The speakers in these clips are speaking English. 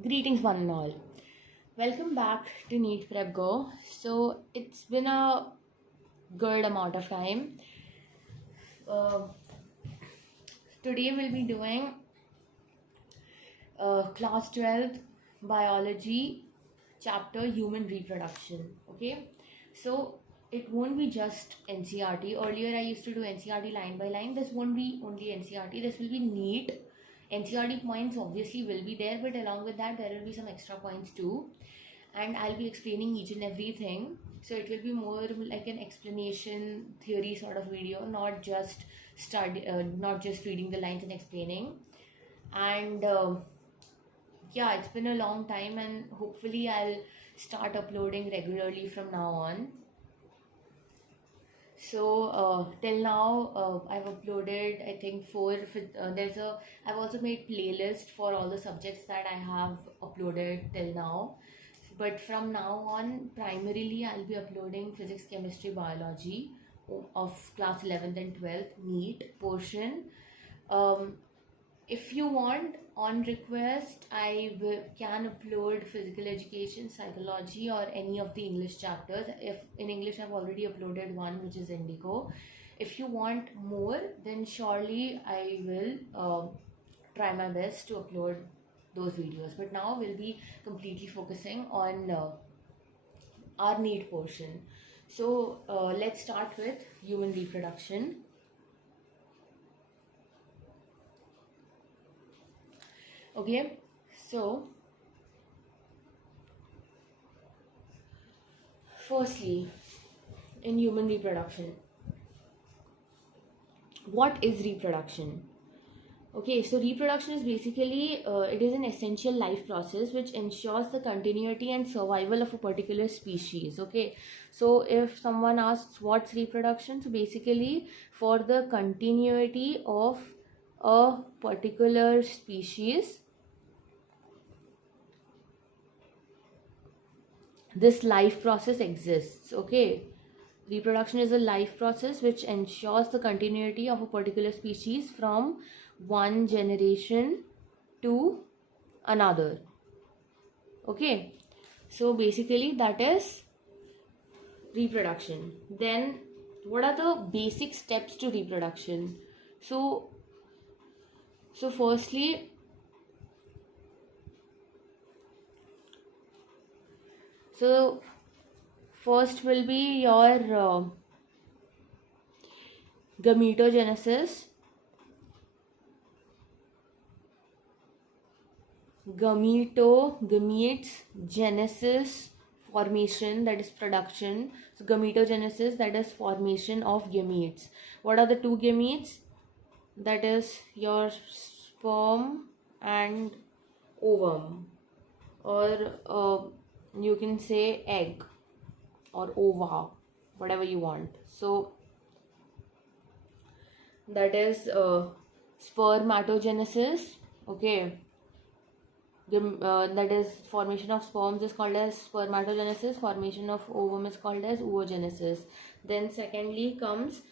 Greetings, one and all. Welcome back to NEET Prep Go. So, it's been a good amount of time. Uh, Today, we'll be doing class 12th biology chapter human reproduction. Okay, so it won't be just NCERT. Earlier, I used to do NCERT line by line. This won't be only NCERT, this will be NEET. NCERT points obviously will be there, but along with that, there will be some extra points too. And I'll be explaining each and everything. So it will be more like an explanation theory sort of video, not just not just reading the lines and explaining. And yeah, it's been a long time, and hopefully I'll start uploading regularly from now on. So till now, I've uploaded I think four. I've also made playlist for all the subjects that I have uploaded till now. But from now on, primarily I'll be uploading physics, chemistry, biology of class 11th and 12th NEET portion. If you want, on request, can upload physical education, psychology, or any of the English chapters. If in English I've already uploaded one, which is Indigo. If you want more, then surely I will try my best to upload those videos. But now we'll be completely focusing on our NEET portion. So let's start with human reproduction. Okay, so firstly, in human reproduction, what is reproduction? Okay, so reproduction is basically, it is an essential life process which ensures the continuity and survival of a particular species. Okay, so if someone asks what's reproduction, so basically for the continuity of a particular species, this life process exists. Okay, reproduction is a life process which ensures the continuity of a particular species from one generation to another. Okay, so basically that is reproduction. Then what are the basic steps to reproduction? So firstly, first will be your gametogenesis, gametes, genesis, formation, that is production. So gametogenesis, that is formation of gametes. What are the two gametes? That is your sperm and ovum, or you can say egg or ova, whatever you want. So that is spermatogenesis. Okay, that is formation of sperms is called as spermatogenesis, formation of ovum is called as oogenesis. Then secondly comes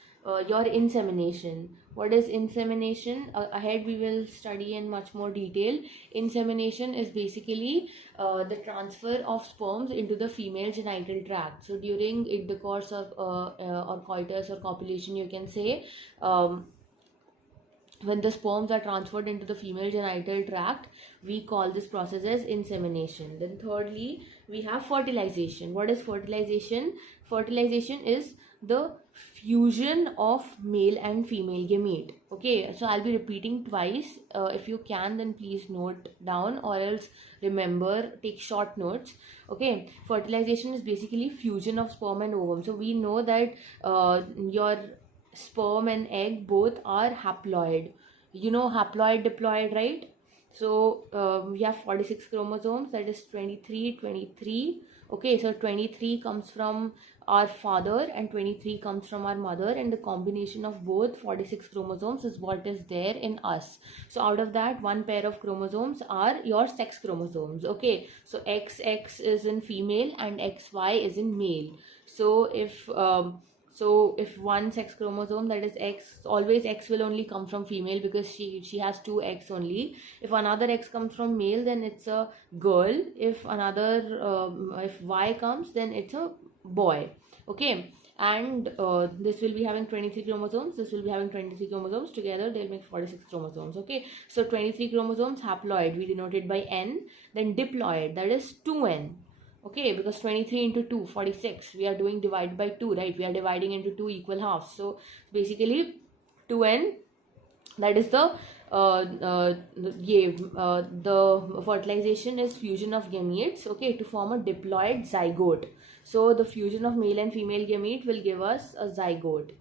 your insemination. What is insemination? Ahead we will study in much more detail. Insemination is basically the transfer of sperms into the female genital tract. So during intercourse or coitus or copulation, you can say, when the sperms are transferred into the female genital tract, we call this process as insemination. Then thirdly, we have fertilization. What is fertilization? Fertilization is the fusion of male and female gamete. Okay, so I'll be repeating twice. If you can, then please note down, or else remember, take short notes. Okay, fertilization is basically fusion of sperm and ovum. So we know that your sperm and egg both are haploid. You know haploid diploid, right? So we have 46 chromosomes, that is 23. Okay, so 23 comes from our father and 23 comes from our mother, and the combination of both 46 chromosomes is what is there in us. So out of that, one pair of chromosomes are your sex chromosomes. Okay, so XX is in female and XY is in male. So if So if one sex chromosome, that is X, always X will only come from female because she has two X only. If another X comes from male, then it's a girl. If another if Y comes, then it's a boy. Okay, and this will be having 23 chromosomes, this will be having 23 chromosomes, together they'll make 46 chromosomes. Okay, so 23 chromosomes, haploid, we denote it by N. Then diploid, that is 2N. Okay, because 23 into 2, 46, we are doing divide by 2, right? We are dividing into 2 equal halves. So basically 2N, that is the the fertilization is fusion of gametes, okay, to form a diploid zygote. So the fusion of male and female gamete will give us a zygote.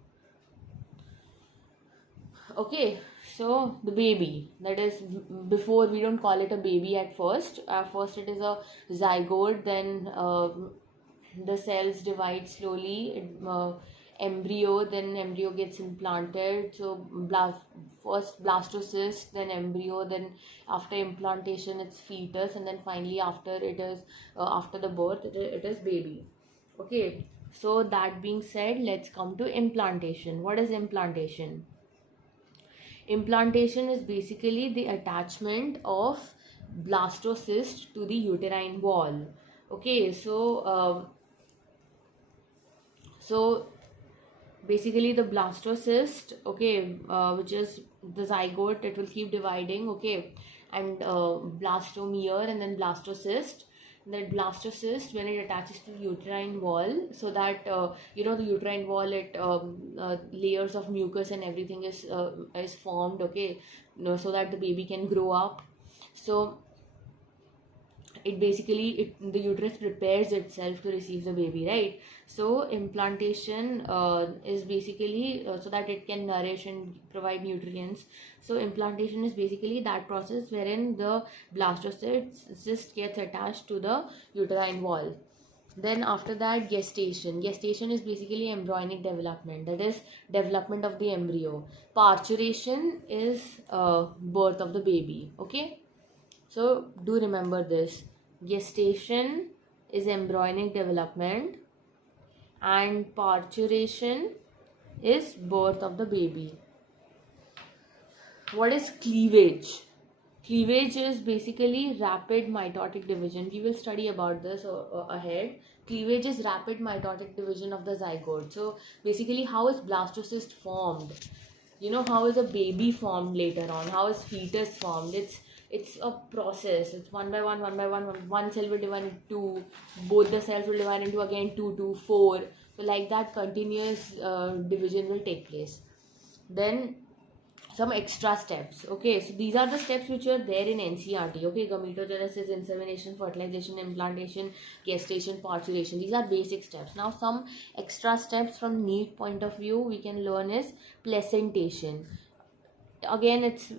Okay, so the baby, that is, before we don't call it a baby at first. At first it is a zygote, then the cells divide slowly, embryo, then embryo gets implanted. So first blastocyst, then embryo, then after implantation it's fetus, and then finally after it is after the birth it is baby. Okay, so that being said, let's come to implantation. What is implantation? Implantation is basically the attachment of blastocyst to the uterine wall. Okay, so basically the blastocyst, okay, which is the zygote, it will keep dividing, okay, and blastomere and then blastocyst. That blastocyst, when it attaches to the uterine wall, so that the uterine wall, it layers of mucus and everything is formed, okay, so that the baby can grow up. So the uterus prepares itself to receive the baby, right? So implantation is basically so that it can nourish and provide nutrients. So implantation is basically that process wherein the blastocyst gets attached to the uterine wall. Then after that, gestation is basically embryonic development, that is development of the embryo. Parturition is birth of the baby. Okay, so do remember this. Gestation is embryonic development and parturition is birth of the baby. What is cleavage? Cleavage is basically rapid mitotic division. We will study about this ahead. Cleavage is rapid mitotic division of the zygote. So basically, how is blastocyst formed? How is a baby formed later on? How is fetus formed? It's a process. It's one by one. One cell will divide into two. Both the cells will divide into again two, 4. So like that, continuous division will take place. Then some extra steps. Okay, so these are the steps which are there in NCERT. Okay, gametogenesis, insemination, fertilization, implantation, gestation, parturition. These are basic steps. Now some extra steps from NEET point of view we can learn is placentation. Again, it's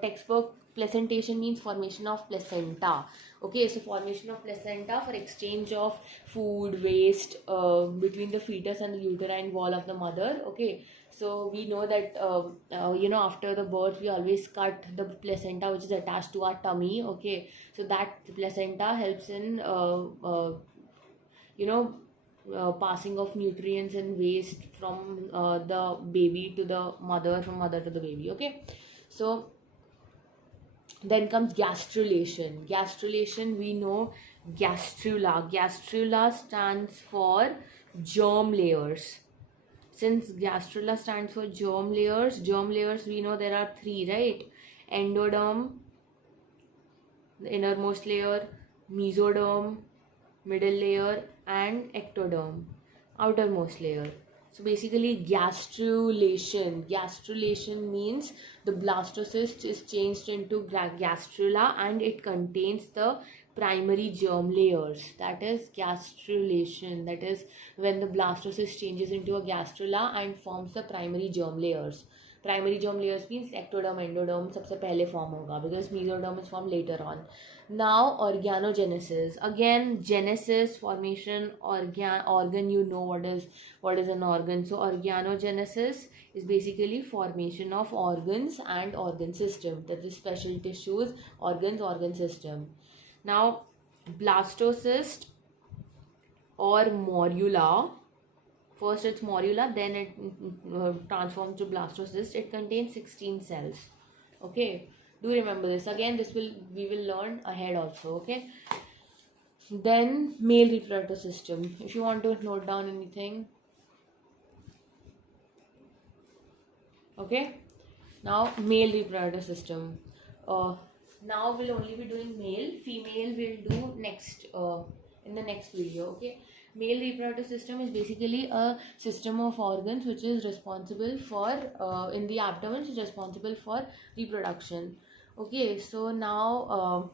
textbook. Placentation means formation of placenta. Okay, so formation of placenta for exchange of food waste between the fetus and the uterine wall of the mother. Okay, so we know that after the birth we always cut the placenta which is attached to our tummy. Okay, so that placenta helps in passing of nutrients and waste from the baby to the mother, from mother to the baby. Okay, so then comes gastrulation. Gastrulation, we know gastrula. Gastrula stands for germ layers. Since gastrula stands for germ layers we know there are 3, right? Endoderm, the innermost layer, mesoderm, middle layer, and ectoderm, outermost layer. So basically gastrulation means the blastocyst is changed into gastrula and it contains the primary germ layers. That is gastrulation. That is when the blastocyst changes into a gastrula and forms the primary germ layers. Primary germ layers means ectoderm, endoderm सबसे पहले form होगा because mesoderm is formed later on. Now organogenesis. Again, genesis, formation, organ. You know what is an organ. So organogenesis is basically formation of organs and organ system. That is special tissues, organs, organ system. Now blastocyst or morula First it's morula, then it transforms to blastocyst. It contains 16 cells. Okay, do remember this. Again, we will learn ahead also. Okay. Then male reproductive system. If you want to note down anything. Okay. Now male reproductive system. Now we'll only be doing male. Female we'll do next in the next video. Okay. Male reproductive system is basically a system of organs which is responsible for in the abdomen, which is responsible for reproduction. Okay. So now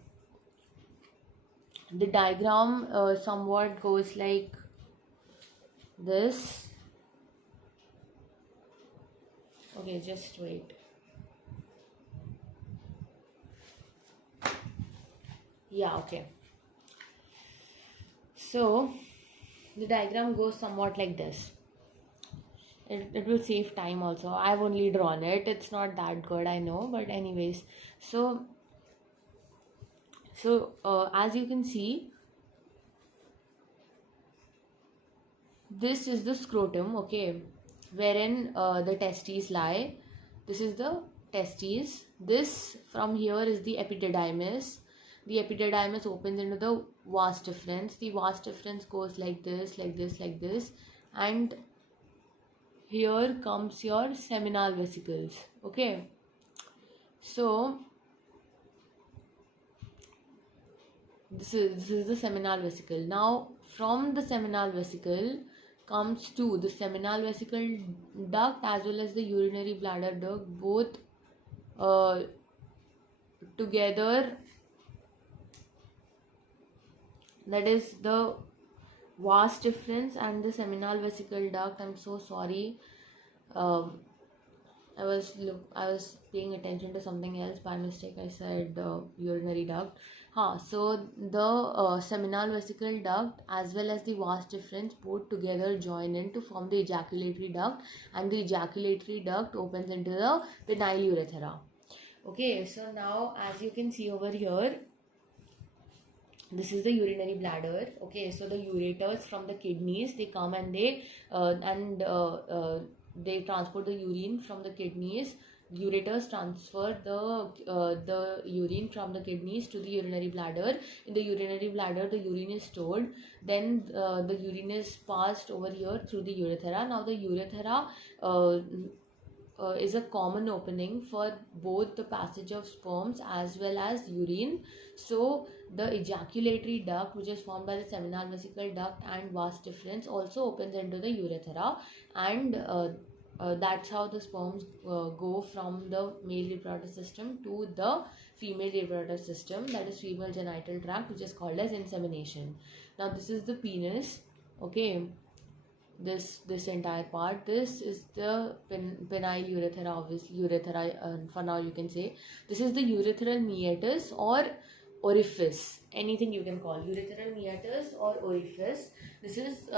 the diagram somewhat goes like this. Okay, just wait. Yeah, okay. So the diagram goes somewhat like this. It will save time also. I've only drawn it. It's not that good, I know, but anyways. So as you can see, this is the scrotum, okay, wherein the testes lie. This is the testes. This from here is the epididymis. The epididymis opens into the vas deferens. The vas deferens goes like this, like this, like this, and here comes your seminal vesicles. Okay, so this is the seminal vesicle. Now from the seminal vesicle comes to the seminal vesicle duct as well as the urinary bladder duct, both together. That is the vas deferens and the seminal vesicle duct. I'm so sorry. I was paying attention to something else by mistake. I said urinary duct. So the seminal vesicle duct as well as the vas deferens both together join in to form the ejaculatory duct, and the ejaculatory duct opens into the penile urethra. Okay, so now as you can see over here, this is the urinary bladder. Okay, so the ureters from the kidneys, they come and they transport the urine from the kidneys. Ureters transfer the urine from the kidneys to the urinary bladder. In the urinary bladder, the urine is stored. Then the urine is passed over here through the urethra. Now the urethra is a common opening for both the passage of sperms as well as urine. So the ejaculatory duct, which is formed by the seminal vesicle duct and vas deferens, also opens into the urethra, and that's how the sperms go from the male reproductive system to the female reproductive system, that is female genital tract, which is called as insemination. Now this is the penis. Okay, this entire part, this is the penile urethra, obviously urethra for now you can say. This is the urethral meatus or orifice, anything you can call urethral meatus or orifice. This is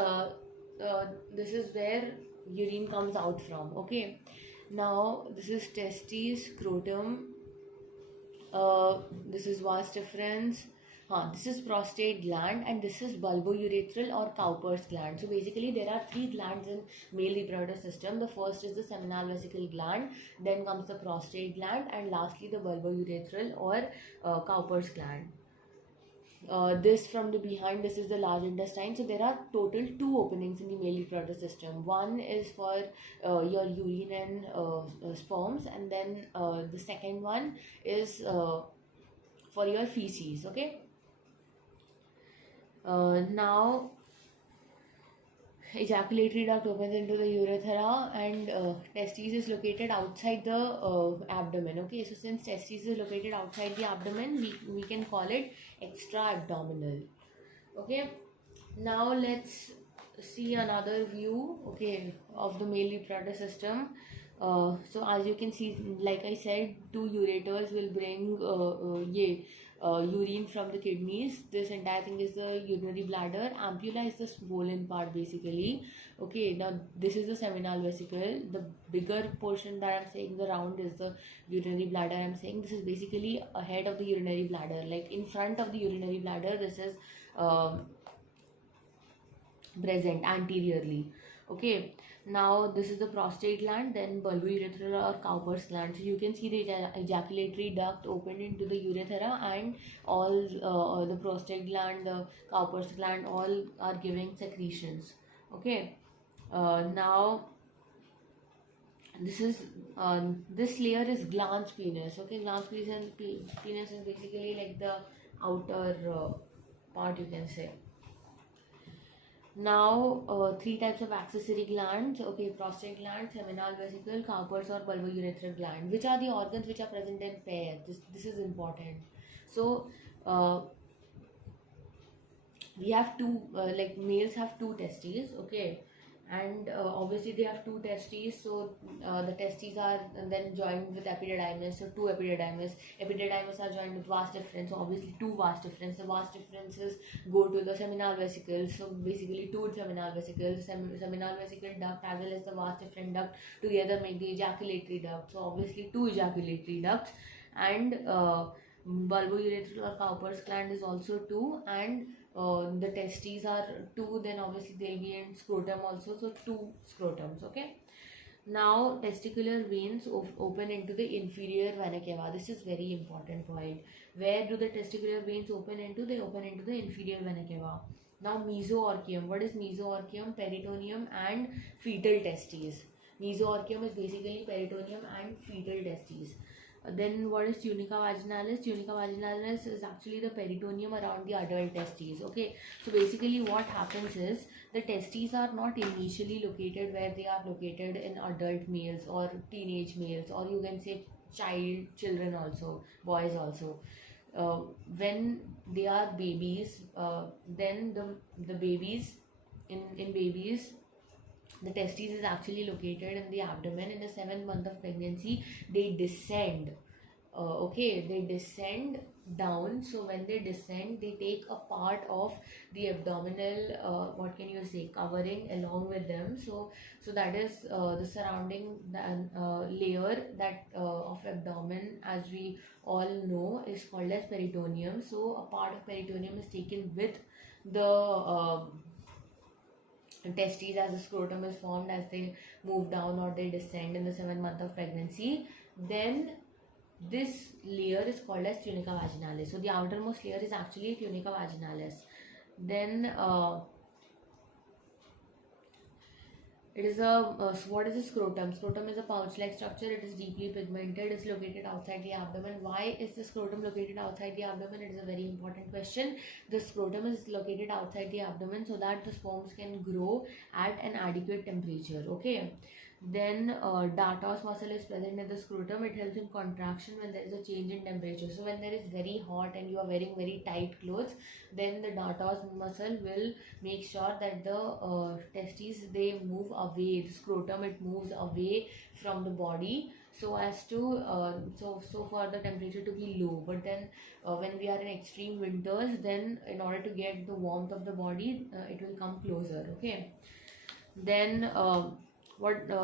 where urine comes out from. Okay, now this is testes, scrotum, this is vas deferens, this is prostate gland, and this is bulbourethral or Cowper's gland. So basically there are three glands in male reproductive system. The first is the seminal vesicle gland, then comes the prostate gland, and lastly the bulbourethral or Cowper's gland. This from the behind, this is the large intestine. So there are total 2 openings in the male reproductive system. One is for your urine and sperms, and then the second one is for your feces. Okay. Now ejaculatory duct opens into the urethra, and testes is located outside the abdomen. Okay, so since testes is located outside the abdomen, we can call it extra abdominal. Okay, now let's see another view, okay, of the male reproductive system. So as you can see, like I said, 2 ureters will bring urine from the kidneys. This entire thing is the urinary bladder. Ampulla is the swollen part basically. Okay, now this is the seminal vesicle. The bigger portion that I'm saying, the round, is the urinary bladder. I'm saying this is basically ahead of the urinary bladder, like in front of the urinary bladder. This is present anteriorly. Okay, now this is the prostate gland, then bulbourethral or Cowper's gland. So you can see the ejaculatory duct opened into the urethra, and all the prostate gland, the Cowper's gland, all are giving secretions. Okay, now this is this layer is glans penis. Okay, glans penis and penis is basically like the outer part, you can say. Now, three types of accessory glands. Okay, prostate gland, seminal vesicle, Cowper's or bulbourethral gland. Which are the organs which are present in pair? This is important. So, we have two, like males have two testes. Okay, and obviously they have two testes, so the testes are then joined with epididymis, so two epididymis are joined with vas deferens, so obviously two vas deferens. The vas deferences go to the seminal vesicles, so basically two seminal vesicles, seminal vesicle duct as well as the vas deferens duct together make the ejaculatory duct, so obviously two ejaculatory ducts. And bulbourethral or Cowper's gland is also two, and the testes are two, then obviously they'll be in scrotum also, so two scrotums. Okay, now testicular veins open into the inferior vena cava. This is very important point. Where do the testicular veins open into? They open into the inferior vena cava. Now mesoarcheum. What is mesoarcheum? Peritoneum and fetal testes. Mesoarcheum is basically peritoneum and fetal testes. Then what is tunica vaginalis? Tunica vaginalis is actually the peritoneum around the adult testes. Okay, so basically what happens is the testes are not initially located where they are located in adult males or teenage males, or you can say children also, boys also. When they are babies, then the babies in babies, the testes is actually located in the abdomen. In the 7th month of pregnancy, they descend. Okay, they descend down. So when they descend, they take a part of the abdominal, what can you say, covering along with them. So that is the surrounding layer that of abdomen, as we all know, is called as peritoneum. So a part of peritoneum is taken with the testes as the scrotum is formed as they move down or they descend in the 7th month of pregnancy. Then this layer is called as tunica vaginalis. So the outermost layer is actually tunica vaginalis. Then it is what is a scrotum? Scrotum is a pouch-like structure. It is deeply pigmented. It's located outside the abdomen. Why is the scrotum located outside the abdomen? It is a very important question. The scrotum is located outside the abdomen so that the sperms can grow at an adequate temperature. Okay. Then dartos muscle is present in the scrotum. It helps in contraction when there is a change in temperature. So when there is very hot and you are wearing very tight clothes, then the dartos muscle will make sure that the testes, they move away. The scrotum, it moves away from the body so as to so for the temperature to be low. But then when we are in extreme winters, then in order to get the warmth of the body, it will come closer. Okay. Then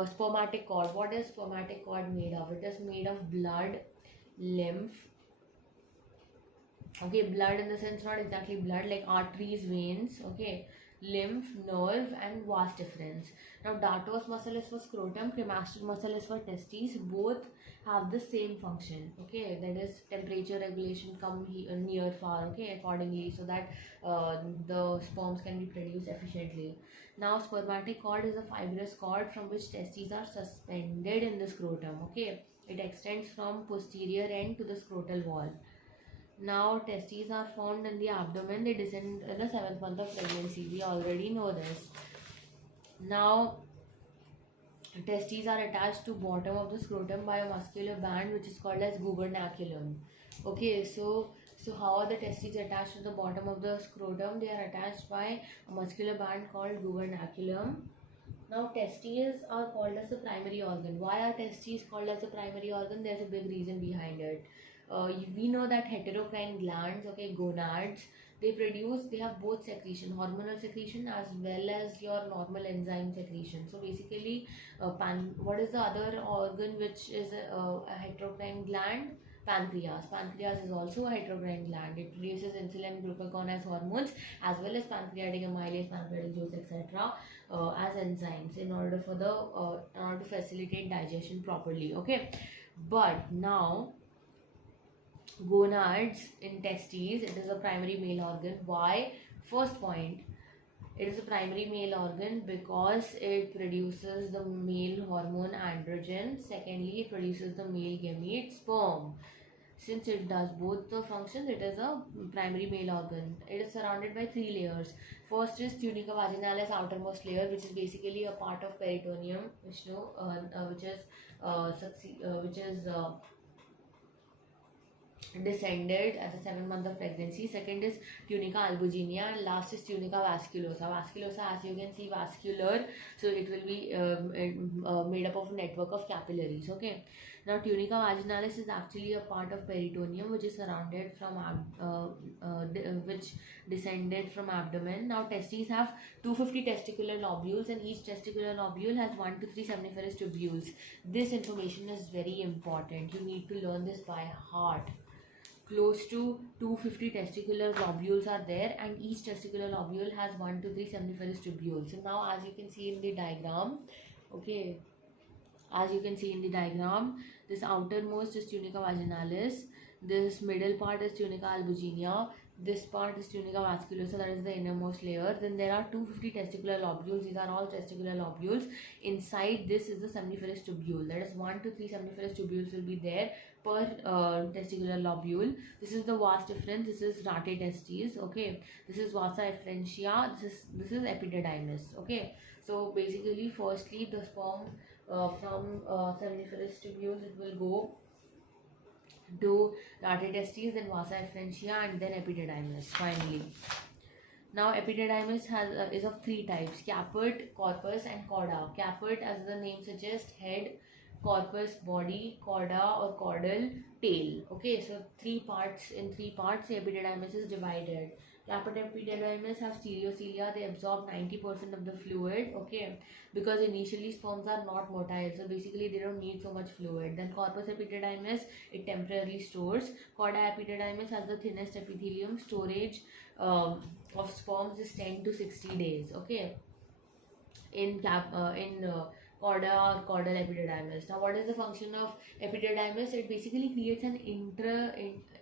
spermatic cord. What is spermatic cord made of? It is made of blood, lymph. Okay, blood in the sense not exactly blood, like arteries, veins. Okay, lymph, nerve, and vas deferens. Now dartos muscle is for scrotum, cremaster muscle is for testes. Both have the same function. Okay, that is temperature regulation, come near far. Okay, accordingly, so that the sperms can be produced efficiently. Now spermatic cord is a fibrous cord from which testes are suspended in the scrotum. Okay, it extends from posterior end to the scrotal wall. Now testes are found in the abdomen. They descend in the 7th month of pregnancy. We already know this. Now testes are attached to bottom of the scrotum by a muscular band which is called as gubernaculum. Okay, so how are the testes attached to the bottom of the scrotum? They are attached by a muscular band called gubernaculum. Now testes are called as the primary organ. Why are testes called as the primary organ? There's a big reason behind it. We know that heterocrine glands, okay, gonads, they have both secretion, hormonal secretion as well as your normal enzyme secretion. So basically, what is the other organ which is a heterocrine gland? Pancreas. Pancreas is also a heterocrine gland. It produces insulin, glucagon as hormones, as well as pancreatic amylase, pancreatic juice, etc. As enzymes in order to facilitate digestion properly. Okay, but now gonads in testes, it is a primary male organ. Why? First point, it is a primary male organ because it produces the male hormone androgen. Secondly, it produces the male gamete sperm. Since it does both the functions, it is a primary male organ. It is surrounded by three layers. First is tunica vaginalis, outermost layer, which is basically a part of peritoneum, which is descended at the 7th month of pregnancy. Second is tunica albuginea, and last is tunica vasculosa. Vasculosa, as you can see, vascular, so it will be made up of a network of capillaries. Okay, now tunica vaginalis is actually a part of peritoneum which is surrounded from which descended from abdomen. Now testes have 250 testicular lobules, and each testicular lobule has 1 to 3 seminiferous tubules. This information is very important. You need to learn this by heart. Close to 250 testicular lobules are there, and each testicular lobule has 1 to 3 seminiferous tubules. So now, as you can see in the diagram, okay, as you can see in the diagram, this outermost is tunica vaginalis, this middle part is tunica albuginea, this part is tunica vasculosa, that is the innermost layer. Then there are 250 testicular lobules. These are all testicular lobules. Inside this is the seminiferous tubule. That is 1 to 3 seminiferous tubules will be there per testicular lobule. This is the vas deferens. This is rate testes. Okay, this is vasa efferentia. This is epididymis. Okay, so basically, firstly, the sperm from seminiferous tubules, it will go to rate testes, then vasa efferentia, and then epididymis finally. Now epididymis is of three types: caput, corpus, and cauda. Caput, as the name suggests, head; corpus, body; cauda or caudal, tail. Okay, so three parts. In three parts, the epididymis is divided. Caput epididymis have stereocilia. They absorb 90% of the fluid. Okay, because initially sperms are not motile, so basically they don't need so much fluid. Then corpus epididymis, it temporarily stores. Cauda epididymis has the thinnest epithelium. Storage of sperms is 10 to 60 days. Okay, in cauda or caudal epididymis. Now, what is the function of epididymis? It basically creates an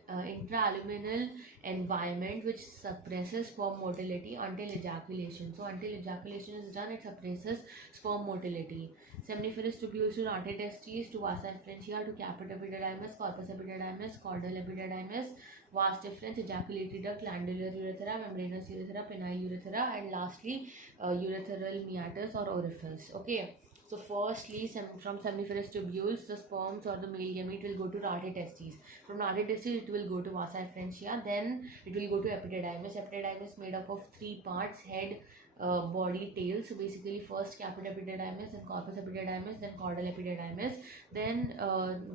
intra-luminal environment which suppresses sperm motility until ejaculation. So, until ejaculation is done, it suppresses sperm motility. Seminiferous tubules to rate testes, to vasa efferentia, to caput epididymis, corpus epididymis, caudal epididymis, vas deferens, ejaculatory duct, glandular urethra, membranous urethra, penile urethra, and lastly urethral meatus or orifice. Okay, so firstly, from seminiferous tubules, the sperms or the male gamete will go to rate testes. From rate testes, it will go to vasa efferentia. Then it will go to epididymis. Epididymis made up of three parts: head, body, tail. So basically, first caput epididymis, then corpus epididymis, then caudal epididymis, then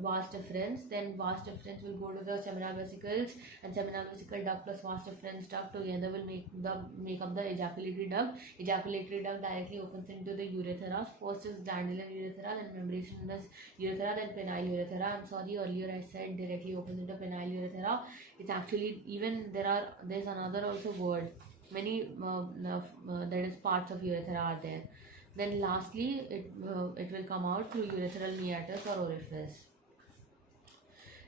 vas deferens. Then vas deferens will go to the seminal vesicles, and seminal vesicle duct plus vas deferens duct together will make up the ejaculatory duct. Ejaculatory duct directly opens into the urethra. First is glandular urethra, then membranous urethra, then penile urethra. I'm sorry, earlier I said directly opens into penile urethra. It's actually, even there's another also word. Many that is parts of urethra are there. Then lastly, it will come out through urethral meatus or orifice.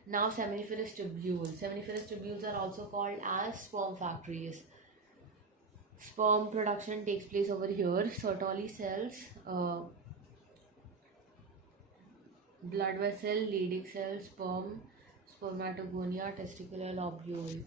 Now, seminiferous tubules. Seminiferous tubules are also called as sperm factories. Sperm production takes place over here. Sertoli cells, blood vessel, Leydig cell, sperm, spermatogonia, testicular lobule.